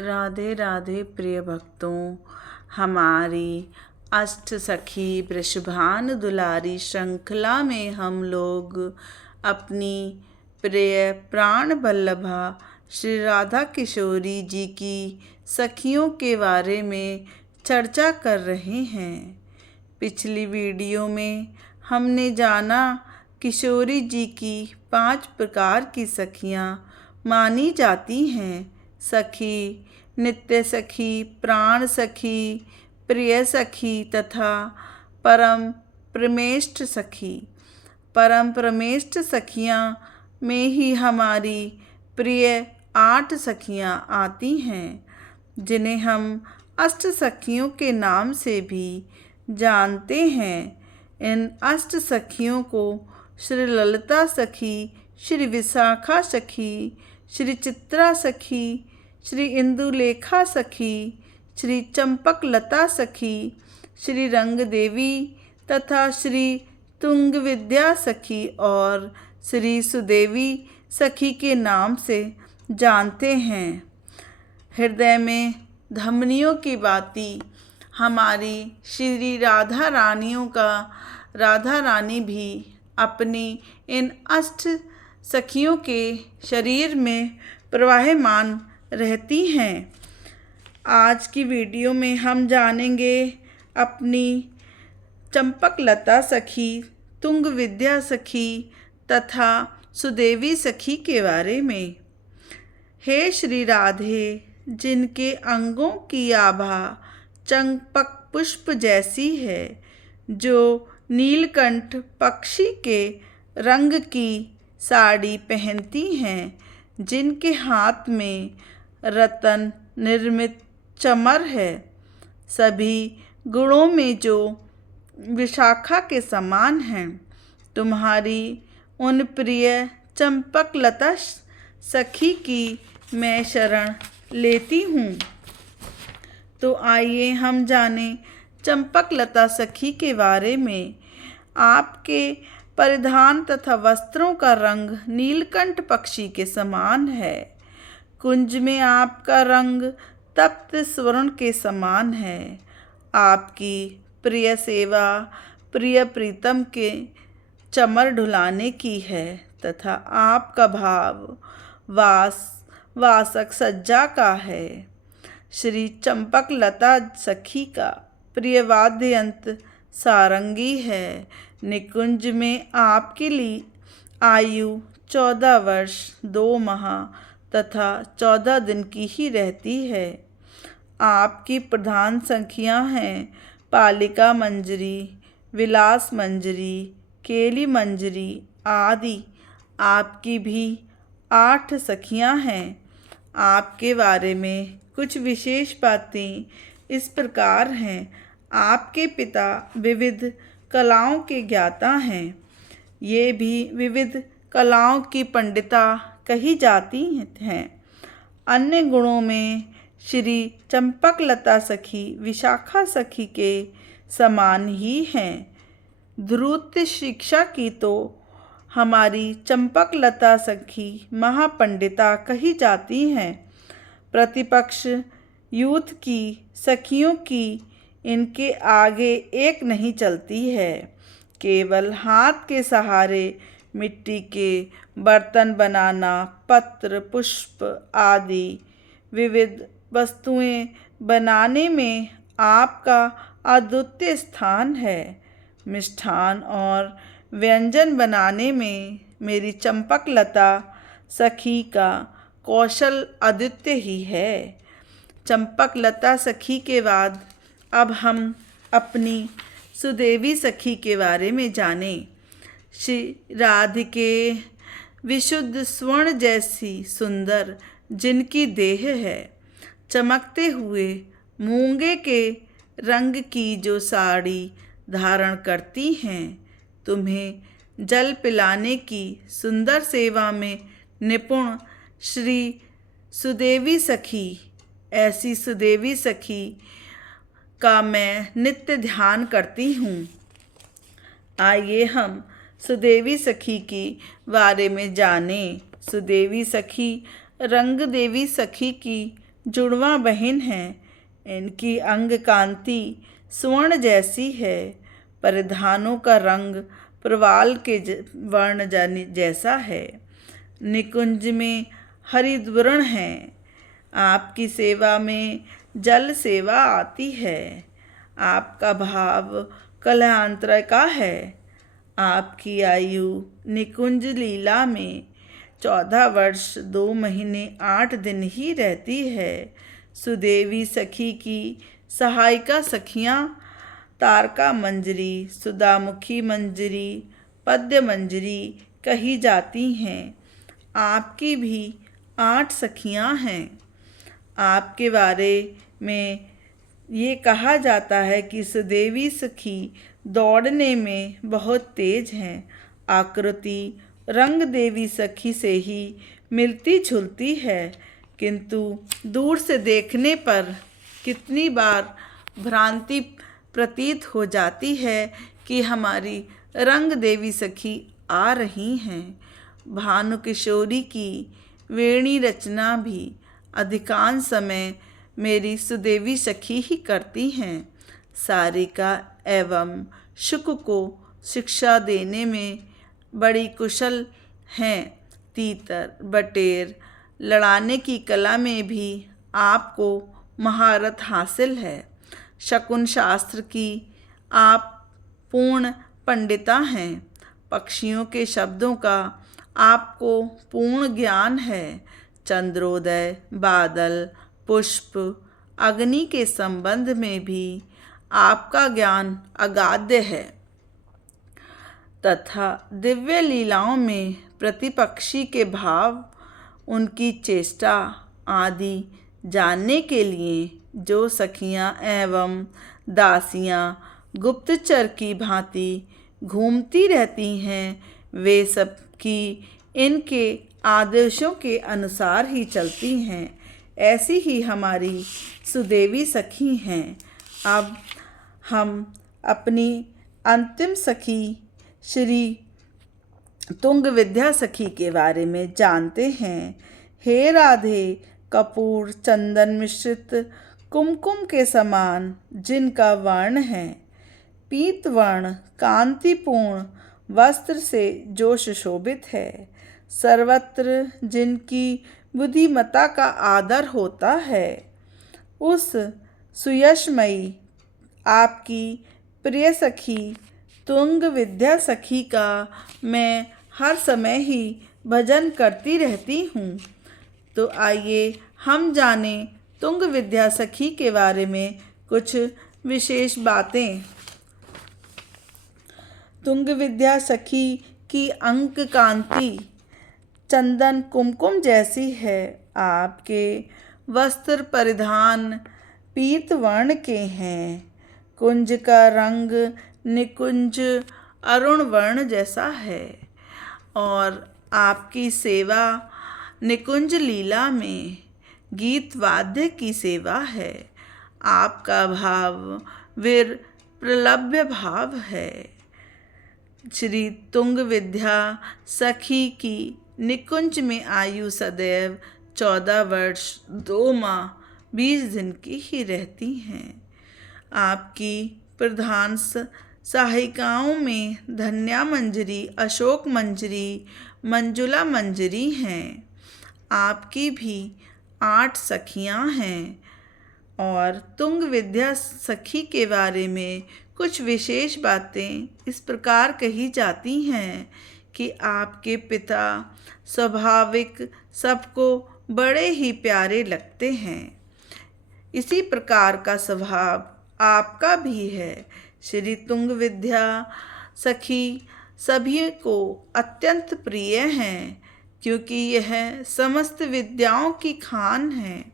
राधे राधे प्रिय भक्तों, हमारी अष्ट सखी वृषभान दुलारी श्रृंखला में हम लोग अपनी प्रिय प्राण वल्लभा श्री राधा किशोरी जी की सखियों के बारे में चर्चा कर रहे हैं। पिछली वीडियो में हमने जाना किशोरी जी की 5 प्रकार की सखियां मानी जाती हैं। सखी, नित्य सखी, प्राण सखी, प्रिय सखी तथा परम प्रमेष्ठ सखी। परम प्रमेष्ठ सखियां में ही हमारी प्रिय 8 सखियां आती हैं, जिन्हें हम अष्ट सखियों के नाम से भी जानते हैं। इन अष्ट सखियों को श्री ललिता सखी, श्री विशाखा सखी, श्री चित्रा सखी, श्री इंदुलेखा सखी, श्री चंपकलता सखी, श्री रंग देवी तथा श्री तुंग विद्या सखी और श्री सुदेवी सखी के नाम से जानते हैं। हृदय में धमनियों की बाती हमारी श्री राधा रानी भी अपनी इन अष्ट सखियों के शरीर में प्रवाहमान रहती हैं। आज की वीडियो में हम जानेंगे अपनी चंपकलता सखी, तुंग विद्या सखी तथा सुदेवी सखी के बारे में। हे श्री राधे, जिनके अंगों की आभा चंपक पुष्प जैसी है, जो नीलकंठ पक्षी के रंग की साड़ी पहनती हैं, जिनके हाथ में रतन निर्मित चमर है, सभी गुणों में जो विशाखा के समान हैं। तुम्हारी उन प्रिय चंपकलता सखी की मैं शरण लेती हूँ। तो आइए हम जानें चंपकलता सखी के बारे में। आपके परिधान तथा वस्त्रों का रंग नीलकंठ पक्षी के समान है। कुंज में आपका रंग तप्त स्वर्ण के समान है। आपकी प्रिय सेवा प्रिय प्रीतम के चमर ढुलाने की है तथा आपका भाव वासक सज्जा का है। श्री चंपकलता सखी का प्रिय वाद्य यंत्र सारंगी है। निकुंज में आपके लिए आयु 14 वर्ष 2 माह तथा 14 दिन की ही रहती है। आपकी प्रधान संख्याएं हैं पालिका मंजरी, विलास मंजरी, केली मंजरी आदि। आपकी भी 8 सखियां हैं। आपके बारे में कुछ विशेष बातें इस प्रकार हैं। आपके पिता विविध कलाओं के ज्ञाता हैं। ये भी विविध कलाओं की पंडिता कही जाती हैं। अन्य गुणों में श्री चंपकलता सखी विशाखा सखी के समान ही हैं। द्रुत शिक्षा की तो हमारी चंपकलता सखी महापंडिता कही जाती हैं। प्रतिपक्ष यूथ की सखियों की इनके आगे एक नहीं चलती है। केवल हाथ के सहारे मिट्टी के बर्तन बनाना, पत्र पुष्प आदि विविध वस्तुएं बनाने में आपका अद्वितीय स्थान है। मिष्ठान और व्यंजन बनाने में मेरी चंपकलता सखी का कौशल अद्वितीय ही है। चंपकलता सखी के बाद अब हम अपनी सुदेवी सखी के बारे में जानें। श्री राधिके विशुद्ध स्वर्ण जैसी सुंदर जिनकी देह है, चमकते हुए मूंगे के रंग की जो साड़ी धारण करती हैं, तुम्हें जल पिलाने की सुंदर सेवा में निपुण श्री सुदेवी सखी। ऐसी सुदेवी सखी का मैं नित्य ध्यान करती हूँ। आइए हम सुदेवी सखी के बारे में जानें। सुदेवी सखी रंग देवी सखी की जुड़वा बहन हैं। इनकी अंग कांति स्वर्ण जैसी है। परिधानों का रंग प्रवाल के वर्ण जैसा है। निकुंज में हरिद्वर्ण है। आपकी सेवा में जल सेवा आती है। आपका भाव कलहांतर का है। आपकी आयु निकुंज लीला में 14 वर्ष 2 महीने 8 दिन ही रहती है। सुदेवी सखी की सहायिका सखियाँ तारका मंजरी, सुधामुखी मंजरी, पद्य मंजरी कही जाती हैं। आपकी भी 8 सखियाँ हैं। आपके बारे में ये कहा जाता है कि सुदेवी सखी दौड़ने में बहुत तेज हैं। आकृति रंग देवी सखी से ही मिलती जुलती है, किंतु दूर से देखने पर कितनी बार भ्रांति प्रतीत हो जाती है कि हमारी रंग देवी सखी आ रही हैं। भानु किशोरी की वेणी रचना भी अधिकांश समय मेरी सुदेवी सखी ही करती हैं। सारिका एवं शुक को शिक्षा देने में बड़ी कुशल हैं। तीतर बटेर लड़ाने की कला में भी आपको महारत हासिल है। शकुन शास्त्र की आप पूर्ण पंडिता हैं। पक्षियों के शब्दों का आपको पूर्ण ज्ञान है। चंद्रोदय, बादल, पुष्प, अग्नि के संबंध में भी आपका ज्ञान अगाध्य है तथा दिव्य लीलाओं में प्रतिपक्षी के भाव, उनकी चेष्टा आदि जानने के लिए जो सखियाँ एवं दासियाँ गुप्तचर की भांति घूमती रहती हैं, वे सब की इनके आदेशों के अनुसार ही चलती हैं। ऐसी ही हमारी सुदेवी सखी हैं। अब हम अपनी अंतिम सखी श्री तुंग विद्या सखी के बारे में जानते हैं। हे राधे, कपूर चंदन मिश्रित कुमकुम के समान जिनका वर्ण है, पीत वर्ण कांतिपूर्ण वस्त्र से जो सुशोभित है, सर्वत्र जिनकी बुद्धिमता का आदर होता है, उस सुयशमयी आपकी प्रिय सखी तुंग विद्या सखी का मैं हर समय ही भजन करती रहती हूँ। तो आइए हम जानें तुंग विद्या सखी के बारे में कुछ विशेष बातें। तुंग विद्या सखी की अंक कांति चंदन कुमकुम जैसी है। आपके वस्त्र परिधान पीत वर्ण के हैं। कुंज का रंग निकुंज अरुण वर्ण जैसा है और आपकी सेवा निकुंज लीला में गीत वाद्य की सेवा है। आपका भाव वीर प्रलभ्य भाव है। श्री तुंग विद्या सखी की निकुंज में आयु सदैव 14 वर्ष 2 माह 20 दिन की ही रहती हैं। आपकी प्रधान सहायिकाओं में धन्या मंजरी, अशोक मंजरी, मंजुला मंजरी हैं। आपकी भी 8 सखियां हैं। और तुंग विद्या सखी के बारे में कुछ विशेष बातें इस प्रकार कही जाती हैं कि आपके पिता स्वाभाविक सबको बड़े ही प्यारे लगते हैं। इसी प्रकार का स्वभाव आपका भी है। श्री तुंग विद्या सखी सभी को अत्यंत प्रिय हैं, क्योंकि यह समस्त विद्याओं की खान है।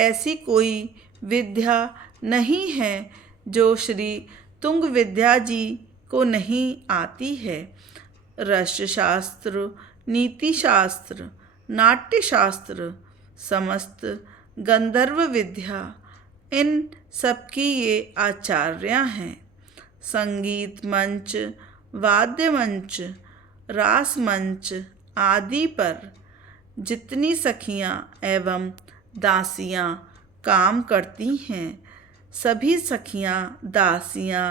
ऐसी कोई विद्या नहीं है जो श्री तुंग विद्या जी को नहीं आती है। रस शास्त्र, नीति शास्त्र, नाट्य शास्त्र, समस्त गंधर्व विद्या, इन सबकी ये आचार्य हैं। संगीत मंच, वाद्य मंच, रास मंच आदि पर जितनी सखियां एवं दासियाँ काम करती हैं। सभी सखियाँ दासियाँ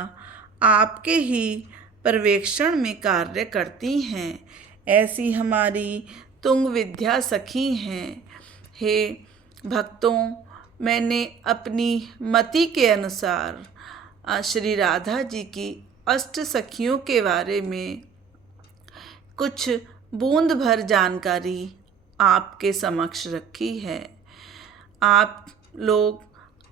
आपके ही पर्यवेक्षण में कार्य करती हैं। ऐसी हमारी तुंग विद्या सखी हैं। हे भक्तों, मैंने अपनी मति के अनुसार श्री राधा जी की अष्ट सखियों के बारे में कुछ बूंद भर जानकारी आपके समक्ष रखी है। आप लोग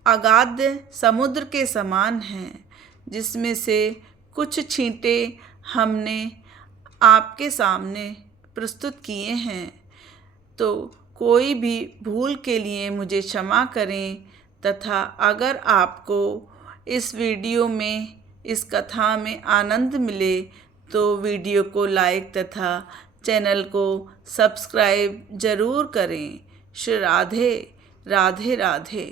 अगाध समुद्र के समान हैं, जिसमें से कुछ छींटे हमने आपके सामने प्रस्तुत किए हैं। तो कोई भी भूल के लिए मुझे क्षमा करें, तथा अगर आपको इस वीडियो में, इस कथा में आनंद मिले तो वीडियो को लाइक तथा चैनल को सब्सक्राइब ज़रूर करें। श्री राधे राधे राधे।